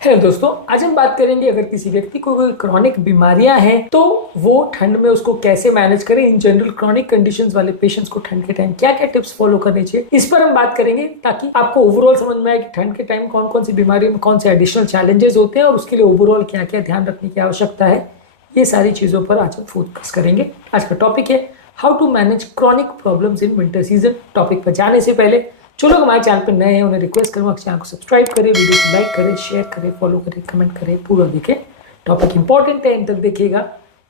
Hello दोस्तों, आज हम बात करेंगे अगर किसी व्यक्ति को कोई क्रॉनिक बीमारियां हैं तो वो ठंड में उसको कैसे मैनेज करें। इन जनरल क्रॉनिक कंडीशंस वाले पेशेंट्स को ठंड के टाइम क्या क्या टिप्स फॉलो करने चाहिए, इस पर हम बात करेंगे ताकि आपको ओवरऑल समझ में आए कि ठंड के टाइम कौन कौन सी बीमारियों में कौन से एडिशनल चैलेंजेस होते हैं और उसके लिए ओवरऑल क्या क्या ध्यान रखने की आवश्यकता है। ये सारी चीजों पर आज हम फोकस करेंगे। आज का टॉपिक है how to manage chronic problems in winter season. Topic पर जाने से पहले जो लोग हमारे चैनल पर नए हैं उन्हें रिक्वेस्ट करूंगा कि चैनल को सब्सक्राइब करें, वीडियो को लाइक करें, शेयर करें, फॉलो करें, कमेंट करें, पूरा देखें। टॉपिक इंपॉर्टेंट है, अंत तक देखिएगा।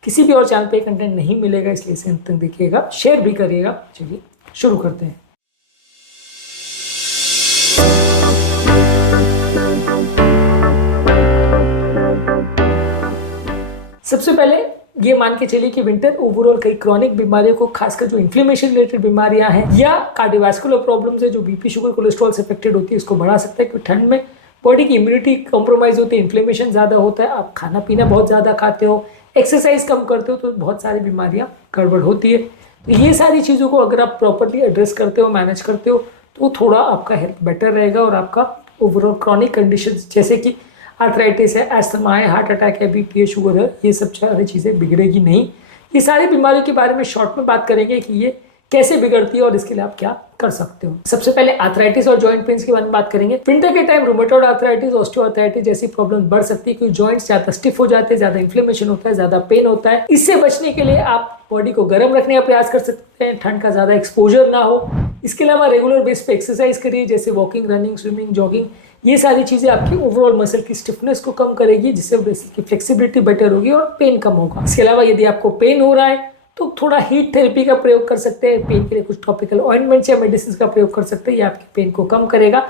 किसी भी और चैनल पे कंटेंट नहीं मिलेगा, इसलिए इसे अंत तक देखिएगा, शेयर भी करिएगा। चलिए शुरू करते हैं। सबसे पहले ये मान के चलिए कि विंटर ओवरऑल कई क्रॉनिक बीमारियों को, खासकर जो इन्फ्लेमेशन रिलेटेड बीमारियां हैं या कार्डियोवास्कुलर प्रॉब्लम्स है जो बीपी, शुगर, कोलेस्ट्रॉल से अफेक्टेड होती है, इसको बढ़ा सकता है। क्योंकि ठंड में बॉडी की इम्यूनिटी कॉम्प्रोमाइज होती है, इन्फ्लेमेशन ज़्यादा होता है, आप खाना पीना बहुत ज़्यादा खाते हो, एक्सरसाइज कम करते हो, तो बहुत सारी बीमारियां गड़बड़ होती है। तो ये सारी चीज़ों को अगर आप प्रॉपरली एड्रेस करते हो, मैनेज करते हो, तो थोड़ा आपका हेल्थ बेटर रहेगा और आपका ओवरऑल क्रॉनिक कंडीशन जैसे कि आर्थराइटिस है, एस्थमा है, हार्ट अटैक है, बीपी है, शुगर है, ये सब सारी चीज़ें बिगड़ेगी नहीं। ये सारी बीमारियों के बारे में शॉर्ट में बात करेंगे कि ये कैसे बिगड़ती है और इसके लिए आप क्या कर सकते हो। सबसे पहले आर्थराइटिस और जॉइंट पेन्स के बारे में बात करेंगे। विंटर के टाइम रूमेटॉइड आर्थराइटिस, ऑस्टियोआर्थराइटिस जैसी प्रॉब्लम बढ़ सकती है क्योंकि जॉइंट्स ज्यादा स्टिफ हो जाते हैं, ज्यादा इन्फ्लेमेशन होता है, ज्यादा पेन होता है। इससे बचने के लिए आप बॉडी को गर्म रखने का प्रयास कर सकते हैं, ठंड का ज्यादा एक्सपोजर ना हो। इसके अलावा रेगुलर बेस पे एक्सरसाइज करिए, जैसे वॉकिंग, रनिंग, स्विमिंग, जॉगिंग। ये सारी चीजें आपकी ओवरऑल मसल की स्टिफनेस को कम करेगी, जिससे मसल की फ्लेक्सिबिलिटी बेटर होगी और पेन कम होगा। इसके अलावा यदि आपको पेन हो रहा है तो थोड़ा हीट थेरेपी का प्रयोग कर सकते हैं। पेन के लिए कुछ टॉपिकल ऑइंटमेंट्स या मेडिसिन का प्रयोग कर सकते हैं, ये आपके पेन को कम करेगा।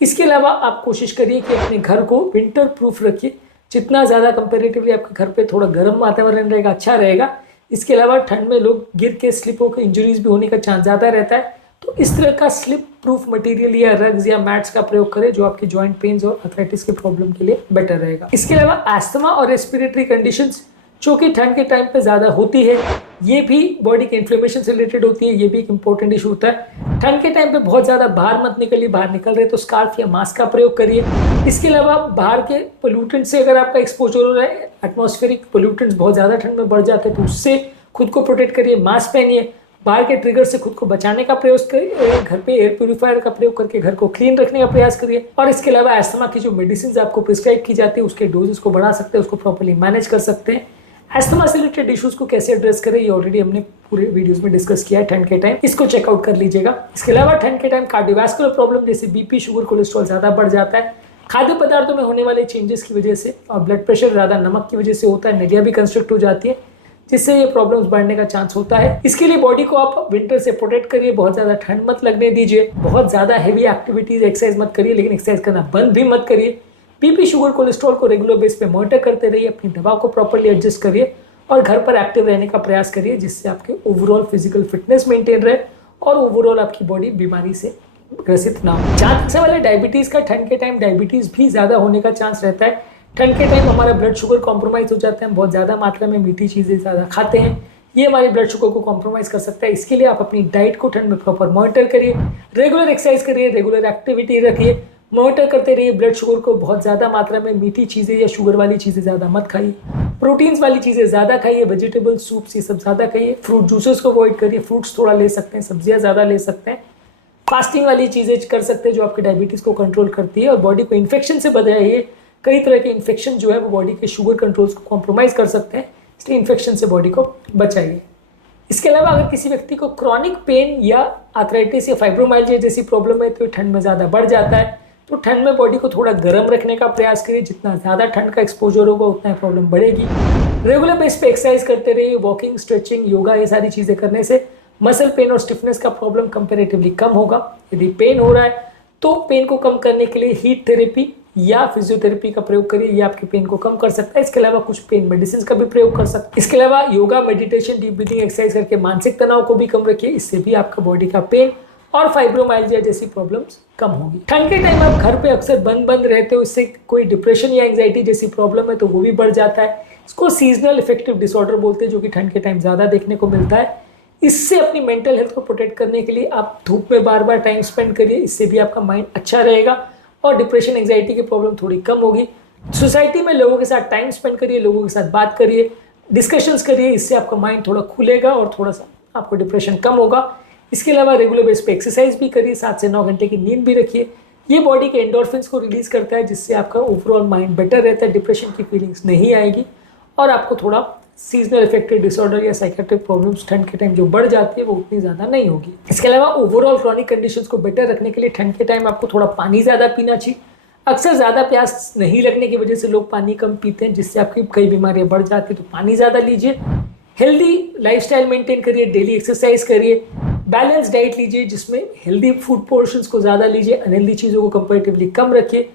इसके अलावा आप कोशिश करिए कि अपने घर को विंटर प्रूफ रखिए। जितना ज़्यादा कंपेरेटिवली आपके घर पे थोड़ा गर्म वातावरण रहेगा, अच्छा रहेगा। इसके अलावा ठंड में लोग गिर के स्लिप होकर इंजरीज भी होने का चांस ज़्यादा रहता है, तो इस तरह का स्लिप प्रूफ मटेरियल या रग्स या मैट्स का प्रयोग करें जो आपके जॉइंट पेन्स और आर्थराइटिस के प्रॉब्लम के लिए बेटर रहेगा। इसके अलावा एस्थमा और रेस्पिरेटरी कंडीशंस जो कि ठंड के टाइम पे ज़्यादा होती है, ये भी बॉडी के इन्फ्लेमेशन से रिलेटेड होती है, ये भी एक इंपॉर्टेंट इशू होता है। ठंड के टाइम पे बहुत ज़्यादा बाहर मत निकलिए, बाहर निकल रहे तो स्कार्फ या मास्क का प्रयोग करिए। इसके अलावा बाहर के पोल्यूटेंट से अगर आपका एक्सपोजर हो रहा है, एटमॉस्फेरिक पोल्यूटेंट्स बहुत ज़्यादा ठंड में बढ़ जाते हैं, तो उससे खुद को प्रोटेक्ट करिए, मास्क पहनिए। बाहर के ट्रिगर से खुद को बचाने का प्रयास करिए, घर पे एयर प्यूरिफायर का प्रयोग करके घर को क्लीन रखने का प्रयास करिए। और इसके अलावा एस्थमा की जो मेडिसिन आपको प्रिस्क्राइब की जाती है उसके डोजेस को बढ़ा सकते हैं, उसको प्रॉपर्ली मैनेज कर सकते हैं। एस्थमा से रिलेटेड इश्यूज को कैसे एड्रेस करें ये ऑलरेडी हमने पूरे वीडियोस में डिस्कस किया है ठंड के टाइम, इसको चेकआउट कर लीजिएगा। इसके अलावा ठंड के टाइम कार्डियोवास्कुलर प्रॉब्लम जैसे बीपी, शुगर, कोलेस्ट्रॉल ज़्यादा बढ़ जाता है। खाद्य पदार्थों में होने वाले चेंजेस की वजह से और ब्लड प्रेशर ज़्यादा नमक की वजह से होता है, नलिया भी कंस्ट्रक्ट हो जाती है, जिससे ये प्रॉब्लम्स बढ़ने का चांस होता है। इसके लिए बॉडी को आप विंटर से प्रोटेक्ट करिए, बहुत ज़्यादा ठंड मत लगने दीजिए, बहुत ज़्यादा हैवी एक्टिविटीज एक्सरसाइज मत करिए, लेकिन एक्सरसाइज करना बंद भी मत करिए। बीपी, शुगर, कोलेस्ट्रॉल को रेगुलर बेस पे मॉनिटर करते रहिए, अपनी दवा को प्रॉपर्ली एडजस्ट करिए और घर पर एक्टिव रहने का प्रयास करिए, जिससे आपके ओवरऑल फिजिकल फिटनेस मेंटेन रहे और ओवरऑल आपकी बॉडी बीमारी से ग्रसित ना हो। जहाँ तक सवाल है डायबिटीज़ का, ठंड के टाइम डायबिटीज़ भी ज़्यादा होने का चांस रहता है। ठंड के टाइम हमारा ब्लड शुगर कॉम्प्रोमाइज़ हो जाता है, हम बहुत ज़्यादा मात्रा में मीठी चीज़ें ज़्यादा खाते हैं, ये हमारे ब्लड शुगर को कॉम्प्रोमाइज़ कर सकता है। इसके लिए आप अपनी डाइट को ठंड में प्रॉपर मॉनिटर करिए, रेगुलर एक्सरसाइज करिए, रेगुलर एक्टिविटी रखिए, मॉनिटर करते रहिए ब्लड शुगर को। बहुत ज़्यादा मात्रा में मीठी चीज़ें या शुगर वाली चीज़ें ज़्यादा मत खाइए, प्रोटीन्स वाली चीज़ें ज़्यादा खाइए, वेजिटेबल सूप्स ये सब ज़्यादा खाइए, फ्रूट जूसेस को अवॉइड करिए, फ्रूट्स थोड़ा ले सकते हैं, सब्जियाँ ज़्यादा ले सकते हैं, फास्टिंग वाली चीज़ें कर सकते हैं जो आपके डायबिटीज़ को कंट्रोल करती है और बॉडी को इन्फेक्शन से बचाइए। कई तरह के इन्फेक्शन जो है वो बॉडी के शुगर कंट्रोल्स को कॉम्प्रोमाइज़ कर सकते हैं, इसलिए इन्फेक्शन से बॉडी को बचाइए। इसके अलावा अगर किसी व्यक्ति को क्रॉनिक पेन या आर्थराइटिस या फाइब्रोमाइल्जिया जैसी प्रॉब्लम है तो ठंड में ज़्यादा बढ़ जाता है, तो ठंड में बॉडी को थोड़ा गर्म रखने का प्रयास करिए। जितना ज़्यादा ठंड का एक्सपोजर होगा उतना ही प्रॉब्लम बढ़ेगी। रेगुलर बेस पे एक्सरसाइज करते रहिए, वॉकिंग, स्ट्रेचिंग, योगा, ये सारी चीज़ें करने से मसल पेन और स्टिफनेस का प्रॉब्लम कंपेरेटिवली कम होगा। यदि पेन हो रहा है तो पेन को कम करने के लिए हीट थेरेपी या फिजियोथेरेपी का प्रयोग करिए, ये आपके पेन को कम कर सकता है। इसके अलावा कुछ पेन मेडिसिन का भी प्रयोग कर सकते हैं। इसके अलावा yoga, meditation, deep breathing exercise करके मानसिक तनाव को भी कम रखिए, इससे भी आपका बॉडी का पेन और फाइब्रोमाइल्जिया जैसी प्रॉब्लम्स कम होगी। ठंड के टाइम आप घर पे अक्सर बंद रहते हो, इससे कोई डिप्रेशन या एंग्जाइटी जैसी प्रॉब्लम है तो वो भी बढ़ जाता है। इसको सीजनल इफेक्टिव डिसऑर्डर बोलते हैं, जो कि ठंड के टाइम ज़्यादा देखने को मिलता है। इससे अपनी मेंटल हेल्थ को प्रोटेक्ट करने के लिए आप धूप में बार बार टाइम स्पेंड करिए, इससे भी आपका माइंड अच्छा रहेगा और डिप्रेशन, एंग्जाइटी की प्रॉब्लम थोड़ी कम होगी। सोसाइटी में लोगों के साथ टाइम स्पेंड करिए, लोगों के साथ बात करिए, डिस्कशंस करिए, इससे आपका माइंड थोड़ा खुलेगा और थोड़ा सा आपको डिप्रेशन कम होगा। इसके अलावा रेगुलर बेस पे एक्सरसाइज भी करिए, 7 से 9 घंटे की नींद भी रखिए। ये बॉडी के एंडोर्फिन्स को रिलीज करता है, जिससे आपका ओवरऑल माइंड बेटर रहता है, डिप्रेशन की फीलिंग्स नहीं आएगी और आपको थोड़ा सीजनल इफेक्टिव डिसऑर्डर या साइकेट्रिक प्रॉब्लम्स ठंड के टाइम जो बढ़ जाती है वो उतनी ज़्यादा नहीं होगी। इसके अलावा ओवरऑल क्रॉनिक कंडीशंस को बेटर रखने के लिए ठंड के टाइम आपको थोड़ा पानी ज़्यादा पीना चाहिए। अक्सर ज़्यादा प्यास नहीं लगने की वजह से लोग पानी कम पीते हैं, जिससे आपकी कई बीमारियां बढ़ जाती है, तो पानी ज़्यादा लीजिए। हेल्दी लाइफस्टाइल मेंटेन करिए, डेली एक्सरसाइज करिए, बैलेंस डाइट लीजिए जिसमें हेल्दी फूड पोर्शंस को ज़्यादा लीजिए, अनहेल्दी चीज़ों को कंपैरेटिवली कम रखिए।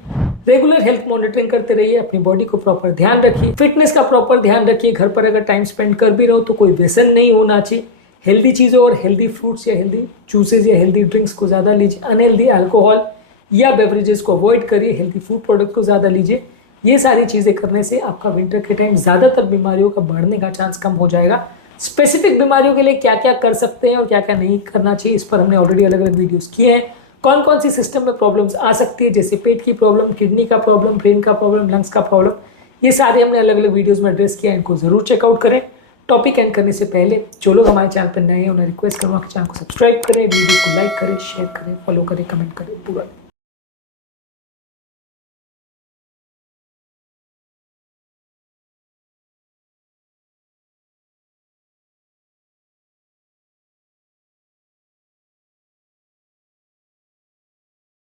रेगुलर हेल्थ मॉनिटरिंग करते रहिए, अपनी बॉडी को प्रॉपर ध्यान रखिए, फिटनेस का प्रॉपर ध्यान रखिए। घर पर अगर टाइम स्पेंड कर भी रहो तो कोई व्यसन नहीं होना चाहिए। हेल्दी चीज़ों और हेल्दी फ्रूट्स या हेल्दी जूसेस या हेल्दी ड्रिंक्स को ज़्यादा लीजिए। अनहेल्दी अल्कोहल या बेवरेजेस को अवॉइड करिए, हेल्दी फूड प्रोडक्ट को ज़्यादा लीजिए। ये सारी चीज़ें करने से आपका विंटर के टाइम ज़्यादातर बीमारियों का बढ़ने का चांस कम हो जाएगा। स्पेसिफिक बीमारियों के लिए क्या क्या कर सकते हैं और क्या क्या नहीं करना चाहिए, इस पर हमने ऑलरेडी अलग अलग वीडियोस किए हैं। कौन कौन सी सिस्टम में प्रॉब्लम्स आ सकती है, जैसे पेट की प्रॉब्लम, किडनी का प्रॉब्लम, ब्रेन का प्रॉब्लम, लंग्स का प्रॉब्लम, ये सारे हमने अलग अलग वीडियोस में एड्रेस किया है। इनको जरूर चेकआउट करें। टॉपिक एंड करने से पहले जो लोग हमारे चैनल पर नए हैं उन्हें रिक्वेस्ट करूँगा कि चैनल को सब्सक्राइब करें, वीडियो को लाइक करें, शेयर करें, फॉलो करें, कमेंट करें, पूरा